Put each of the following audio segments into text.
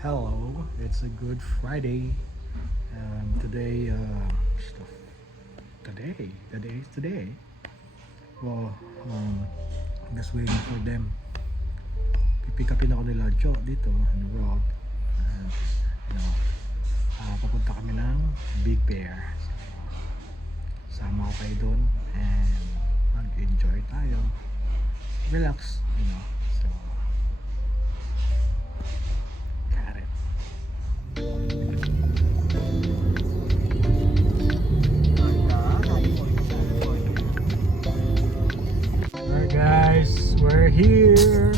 Hello, it's a good Friday. Today, the day is today. Well, I'm just waiting for them. Pipick upin ako nila Jo dito on the road. And, papunta kami ng Big Bear. Sama ko kayo doon and mag-enjoy tayo. Relax, So, got it. Alright guys, we're here.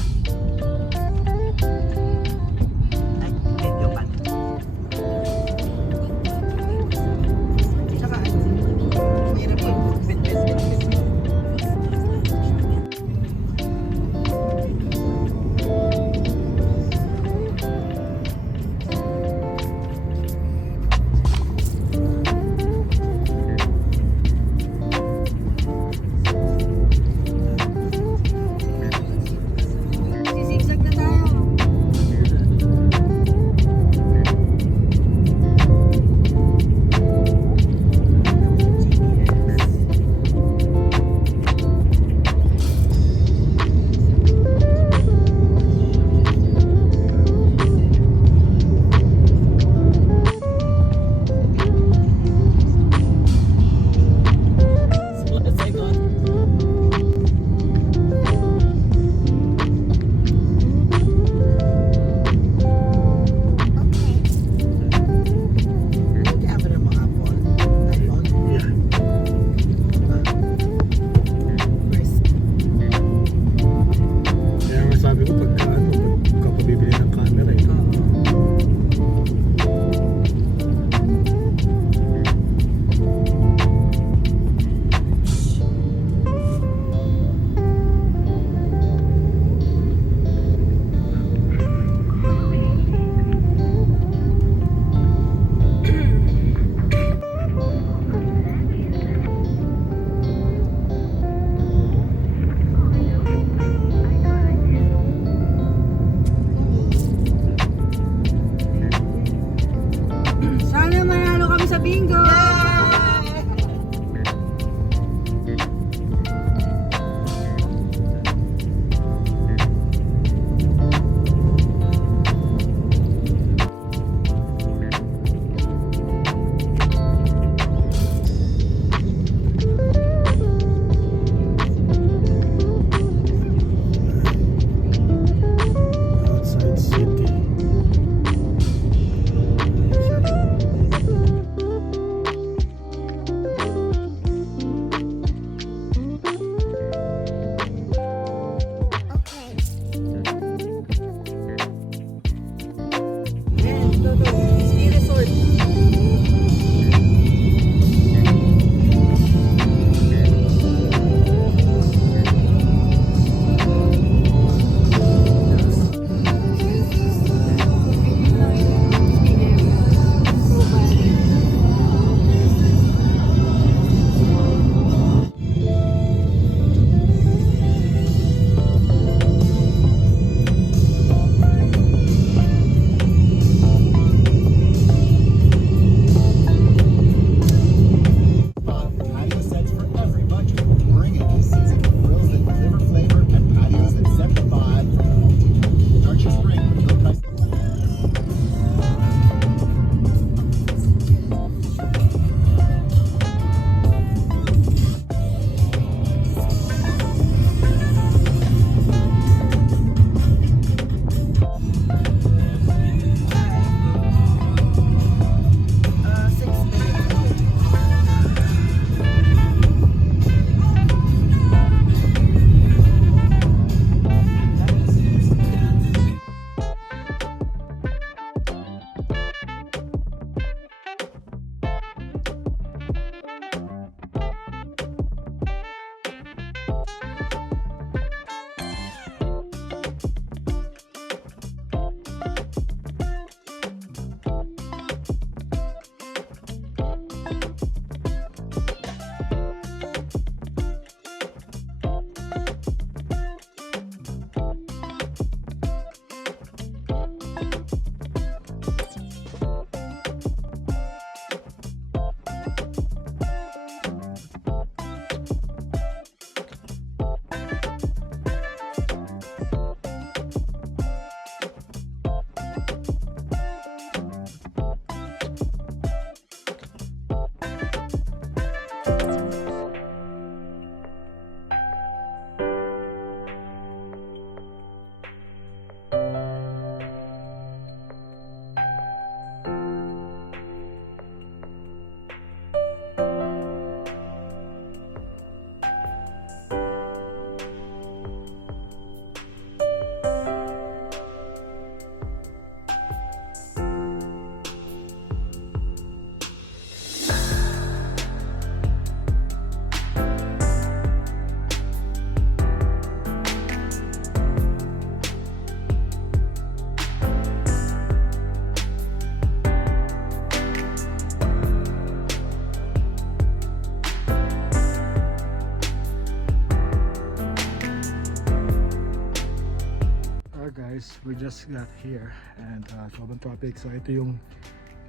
we just got here and sobrang traffic. So ito yung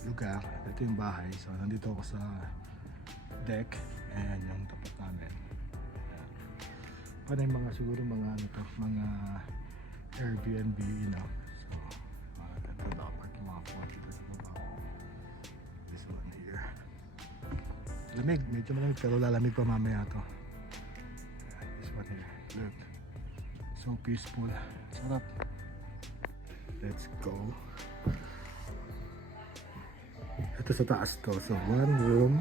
lugar, ito yung bahay. So nandito ako sa deck and yung tapat namin. Ayan. Paano yung mga siguro mga ano to, mga Airbnb, you know. So ito dapat yung mga 40 dito sa baba. This one here. Lamig, medyo malamig pero lalamig pa mamaya to. Ayan, this one here. Look. So peaceful. Sarap. Let's go. Ito sa taas to. So one room,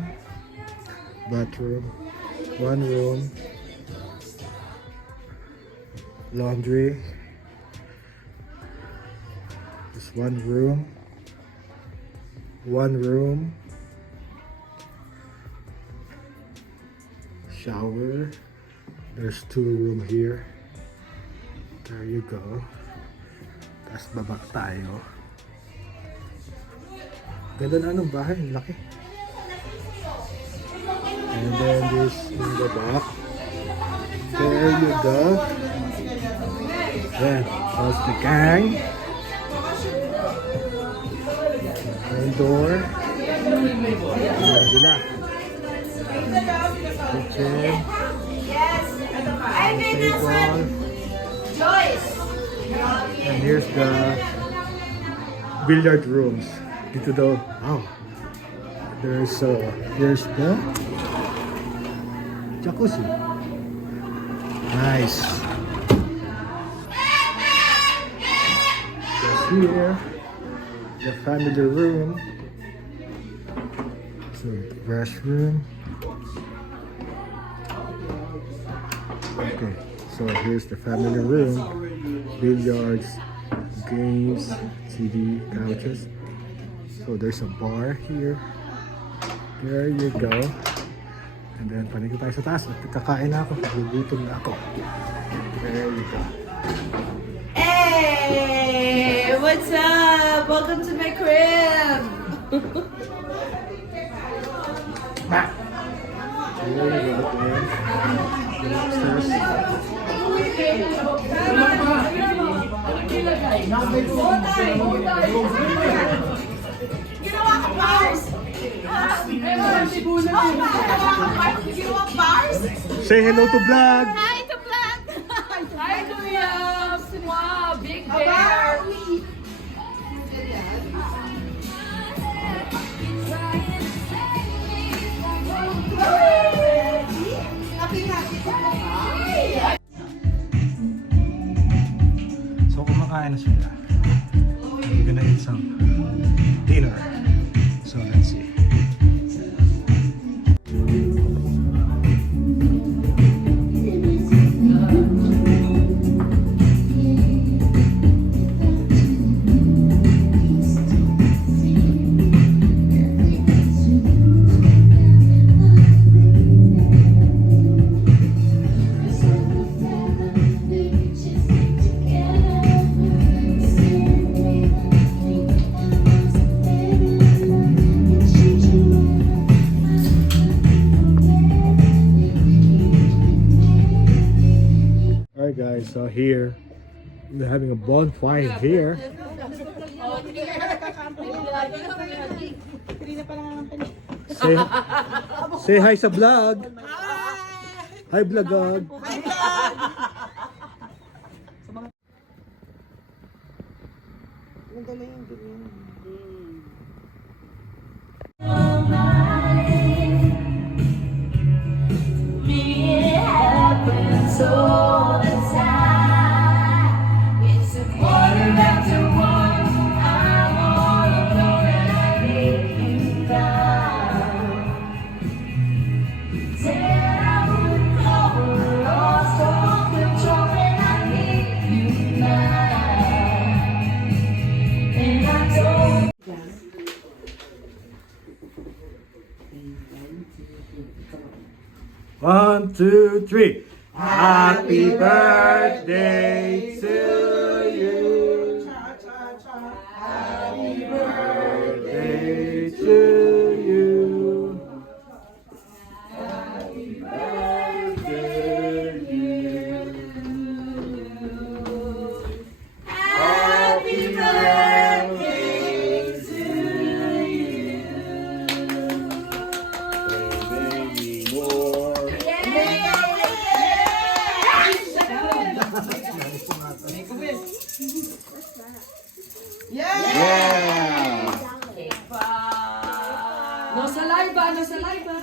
bathroom, one room, laundry. This one room, shower. There's 2 room here. There you go. Tapos baba tayo. Ganda na ng bahay, laki. And then this in the back. There you go. Then, that's the gang. And door. Ayan sila. Kitchen. Table. And here's the billiard rooms. Dito daw. Wow. There's the jacuzzi. Nice. Just here, the family room. So restroom. Okay. So here's the family room. Billiards, games, TV, couches. So there's a bar here. There you go. And then panig tayo sa taas at kakain na ako. Gugutom na ako. There you go. Hey! What's up? Welcome to my crib! There you go. There. Upstairs. Ginawa ka bars! Ginawa bars? Say hello to vlog! Hi to vlog! Hi, Kuya! Wow, big bear! So kumakain na sila. We're gonna eat some dinner. So let's see. Alright guys, so here we're having a bonfire here. Say, say hi sa vlog. Hi vlogog. All the time, it's a quarter after 1. I'm all alone and I need you down. Said I would go lost all control and I need you now. And I told. 1, 2, 3. Happy birthday to you. Happy birthday to you. Happy birthday to you. Yeah! No saliva, no saliva.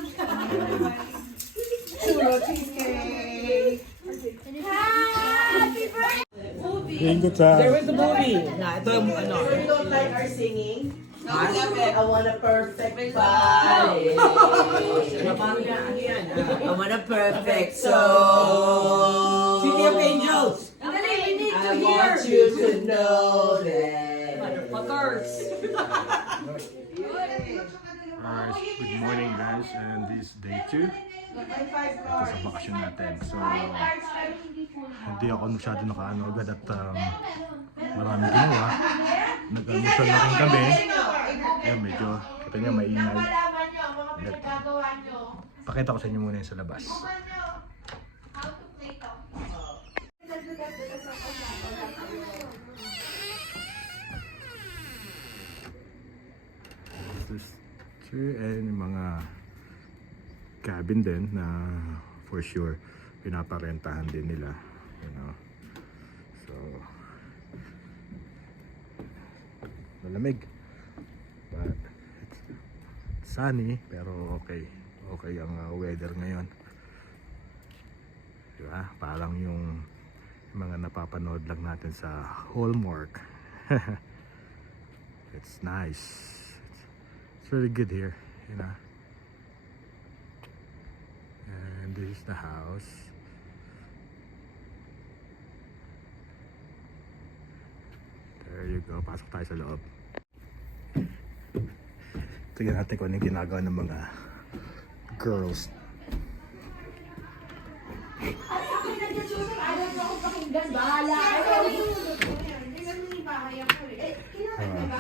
Bingo time. Where's the movie? Na, ito yung ano. You don't like our singing? I want a perfect body. I want a perfect soul. City of Angels! I want you to know that. Motherfuckers. Alright, good morning guys, and this is day 2. Ito sa bakasyon natin. So, hindi ako masyado nakaano agad at marami ginawa. Nag-almusal na rin kami. Ayan, medyo, kita niyo maingay. Pakita ko sa inyo muna yung sa labas. There's two and yung mga cabin din na for sure pinaparentahan din nila, you know. So malamig but it's sunny pero okay ang weather ngayon, diba? Parang yung mga napapanood lang natin sa Hallmark. It's nice. It's really good here, you know. And this is the house. There you go. Pasok tayo sa loob. Tignan natin kung ano yung ginagawa ng mga girls.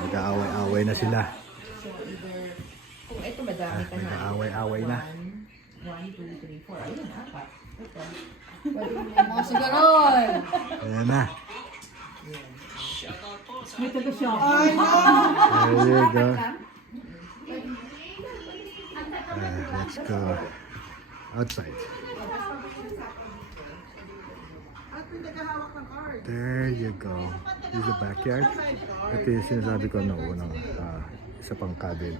Nag-aaway-away na sila. Kung ito madami ka na. Nag-aaway-away na. 1, 2, 3, 4. Ayun, apat. Ito. Mga sigaron. Ayan na. May taga-shop. There you go. Let's go outside. There you go. This is the backyard. Ito yung sinasabi ko na unang isa pang cabin.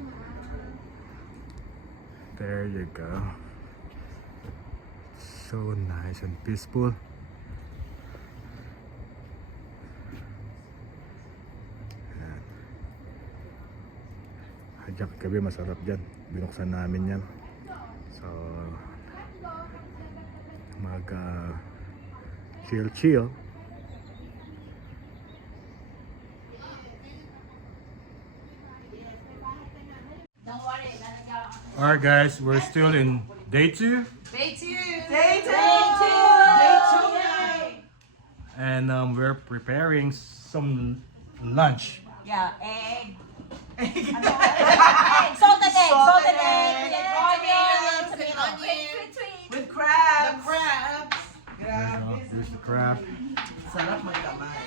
There you go. So nice and peaceful. Ayan. Hajak gabi, masarap dyan. Binuksan namin yan. So mag chill. Alright guys, we're still in day 2. And we're preparing some lunch. Yeah, egg. Salted egg. With crabs. There's the crab. Sarap magkamay.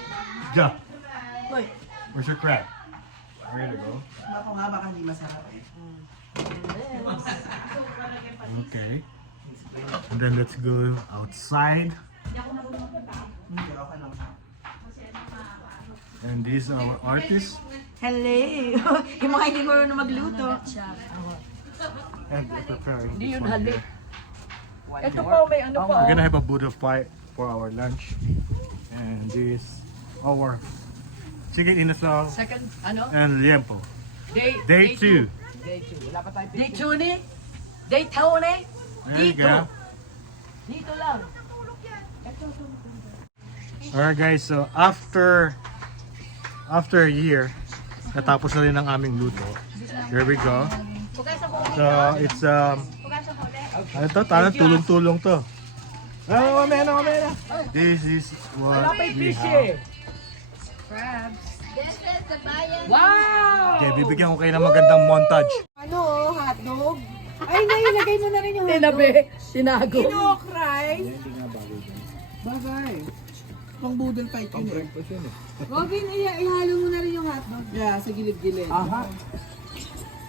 Ja, Uy, where's your crab? Where to go? ako nga baka hindi masarap eh. Okay. And then let's go outside. Hindi ako lang. And these are our artists. Hello! Yung mga hindi marunong magluto. And we're preparing Hindi this yun one halik. here. Ito pa, may ano pa. We're gonna have a Buddha fight for our lunch. And this our chicken inasal Second, ano? and liempo. Day Day 2. Day 2. Wala pa tayo. Day 2 ni? Day 2 ni? There you go. Dito lang. Alright guys, so after a year, natapos na rin ang aming luto. Here we go. So it's ano to? Tanang tulong-tulong to. Mamaya na. This is what we have. Wow! Okay, bibigyan ko kayo ng magandang montage. Ano, hotdog? Ay, nailagay mo na rin yung hotdog. Tinabi, tinago. Kinokray. Bagay. Pang budol fight yun eh. Wag ihalo mo na rin yung hotdog. Yeah, sa gilid-gilid. Aha.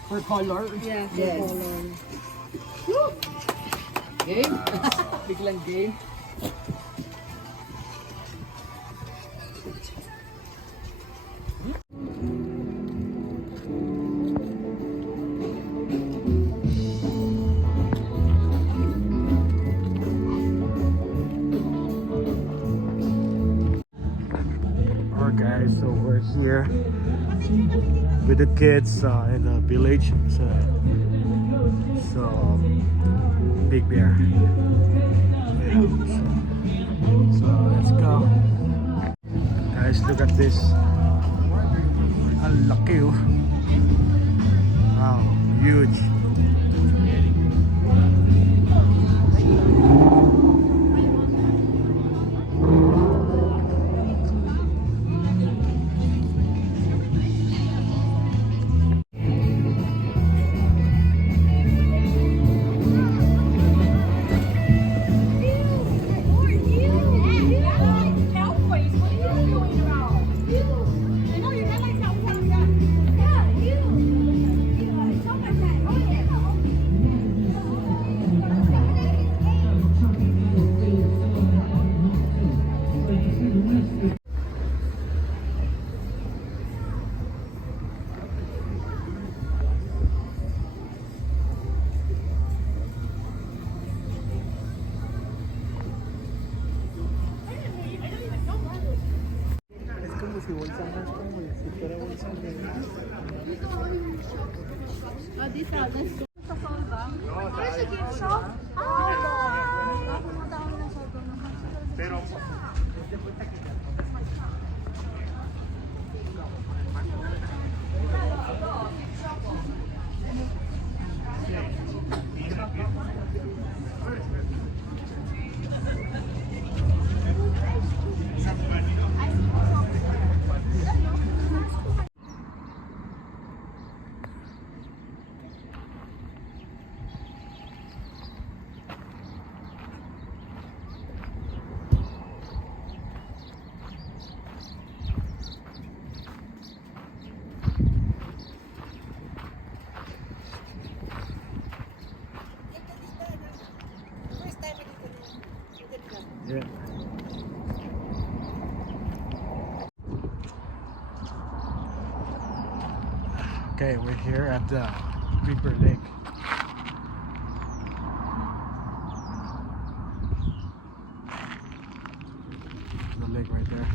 For color. Yeah, for color. Game? Biglang game. here with the kids in the village. So Big Bear. Yeah, so let's go. Guys, look at this. Ang laki oh. Wow, huge. Where's the gift shop? Yeah. Okay, we're here at Big Bear Lake. The lake right there.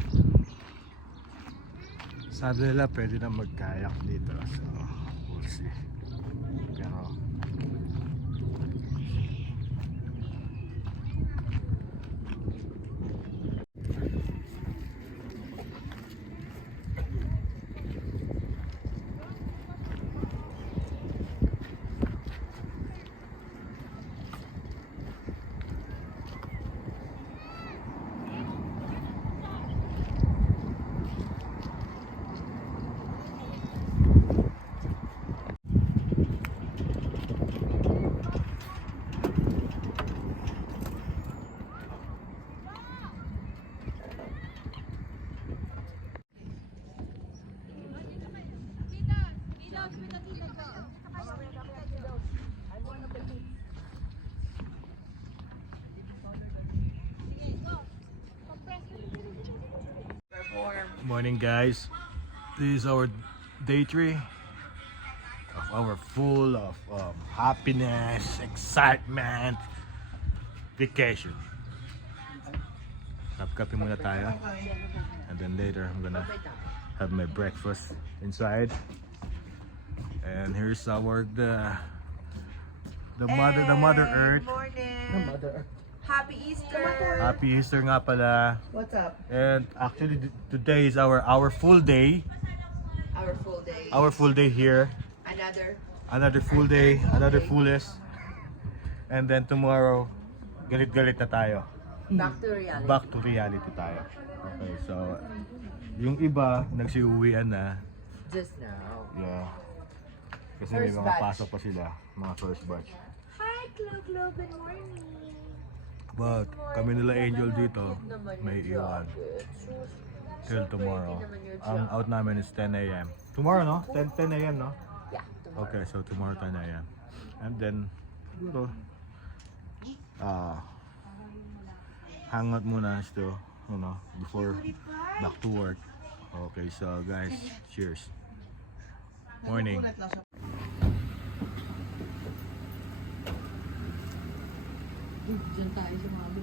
Sabi nila pwede na mag-kayak dito, so we'll see. Pero morning guys, this is our day 3 of our full of happiness, excitement vacation. Kape muna tayo and then later I'm gonna have my breakfast inside. And here's our the mother earth. The mother earth. Happy Easter. Happy Easter nga pala. What's up? And actually today is our full day. Our full day. Our full day here. Another full day, another fullest. And then tomorrow, galit-galit na tayo. Back to reality. Back to reality tayo. Okay, so yung iba nagsiuwian na. Just now. Yeah. Kasi may First mga batch. pasok pa sila, mga first batch. Hi, Klo. Good morning. But kami nila Angel dito, may iwan. Till tomorrow. Ang out namin is 10 a.m. Tomorrow, no? 10 a.m., no? Yeah, tomorrow. Okay, so tomorrow 10 a.m. And then, siguro, hang out muna still, you know, before back to work. Okay, so guys, cheers. Morning. Diyan tayo sa mga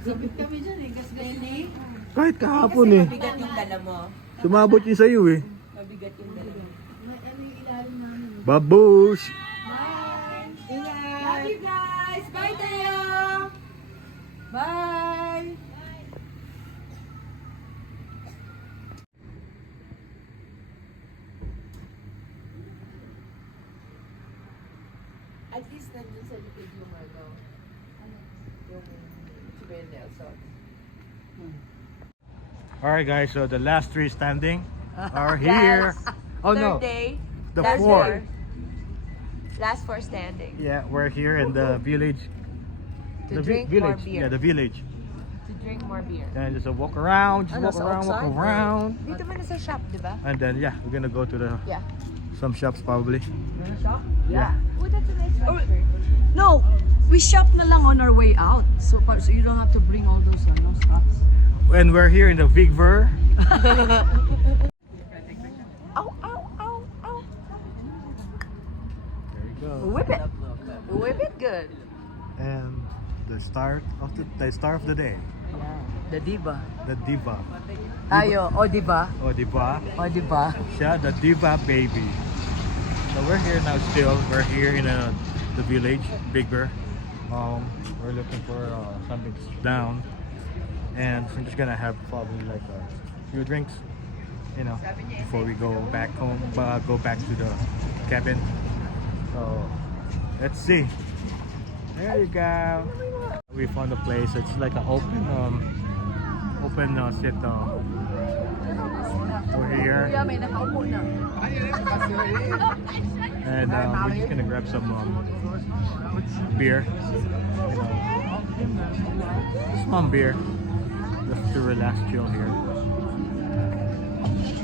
Sabit kami dyan eh, gas-gas eh. Kahit kahapon eh. Mabigat yung dala mo. Sumabot yun sa'yo eh. Mabigat yung dalawa. Babush! Love you guys! Bye tayo! Bye! At least nandun sa likod yung ano, yung chicken Nelson. Alright guys, so the last three standing are here. Oh no, Third day. the last fourth. Last four standing. Yeah, we're here in the village. To The drink village. more beer. Yeah, the village. To drink more beer. And just walk around, just Ano, walk sa around, walk outside? around. Dito man sa shop, di ba? And then yeah, we're gonna go to the Yeah. some shops probably. Yeah. Oh, that's a nice restaurant. No, we shop na lang on our way out. So you don't have to bring all those stuffs. And we're here in the Big Ver. Ow, ow, ow, ow. There you go. Whip it. Whip it good. And the star of the day, The diva. the diva. Ayo, o diba? Oh, diva. O diba? Siya, the diva baby. So we're here now still. We're here in the village, Big Bear. We're looking for something down. And we're just gonna have probably like a few drinks, you know, before we go back home, go back to the cabin. So let's see. There you go. We found a place. It's like an open sit. We're here. Kuya, may nakaupo na. And we're just gonna grab some beer. You know, some beer, just to relax, chill here.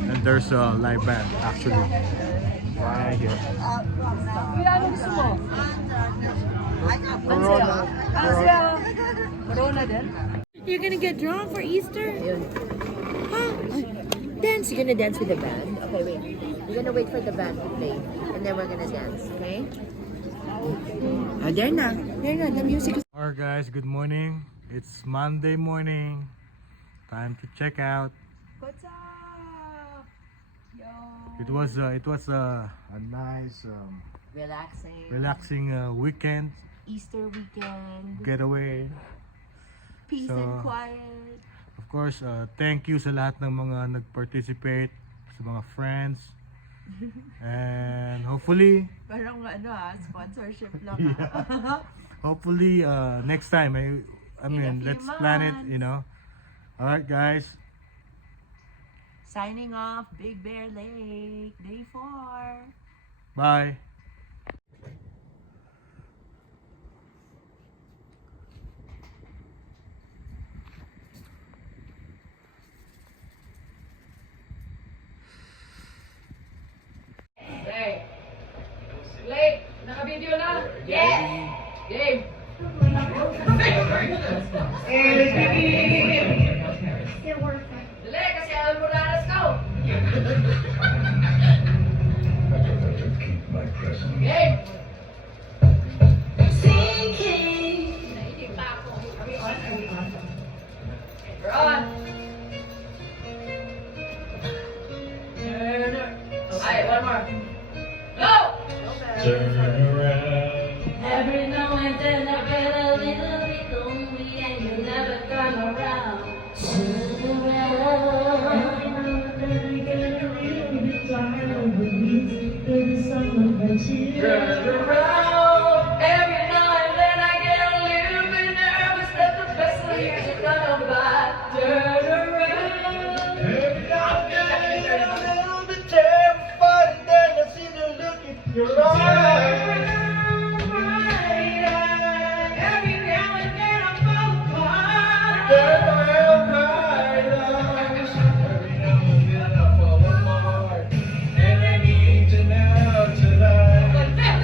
And there's a live band actually right here. Kuya, ano gusto mo? Corona. Corona din? You're gonna get drunk for Easter? Huh? Dance. You're gonna dance with the band? Okay, wait. We're gonna wait for the band to play. And then we're gonna dance, okay? Oh, there na. There na. The music is... Alright guys, good morning. It's Monday morning. Time to check out. What's up? Yo. It was a nice relaxing weekend Easter weekend. getaway. Peace So, and quiet. Of course, thank you sa lahat ng mga nag-participate, sa mga friends. And hopefully, Parang ano sponsorship lang hopefully next time I mean, few let's plan it, months. you know. All right, guys. Signing off, Big Bear Lake, day 4. Bye. Late! Naka-video na? Yes! Game! Dali, kasi alam mo ranas ko! Game! Nainig pa ako. Are we on? We're on! Alright, one more. Go! Every now and then I get a little bit lonely and you never come around. Turn around. Every get a little bit tired with me. There's someone that you Turn around. Every now and then I get a little bit nervous that the best of years are gonna by. Turn around. Every now and then I get a little bit terrified, and then I see the look in your eyes. Every now and then I fall apart. Turn around, right eyes. Every now and then I fall apart, and I need you now tonight. Like that.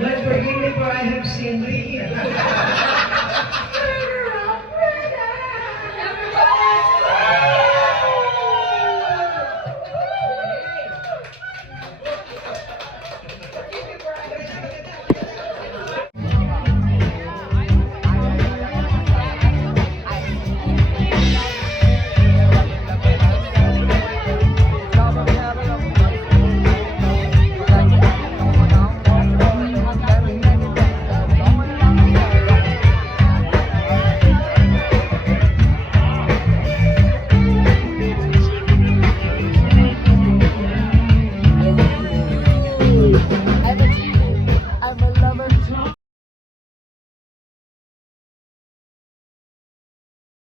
Lord, forgive me for I have sinned.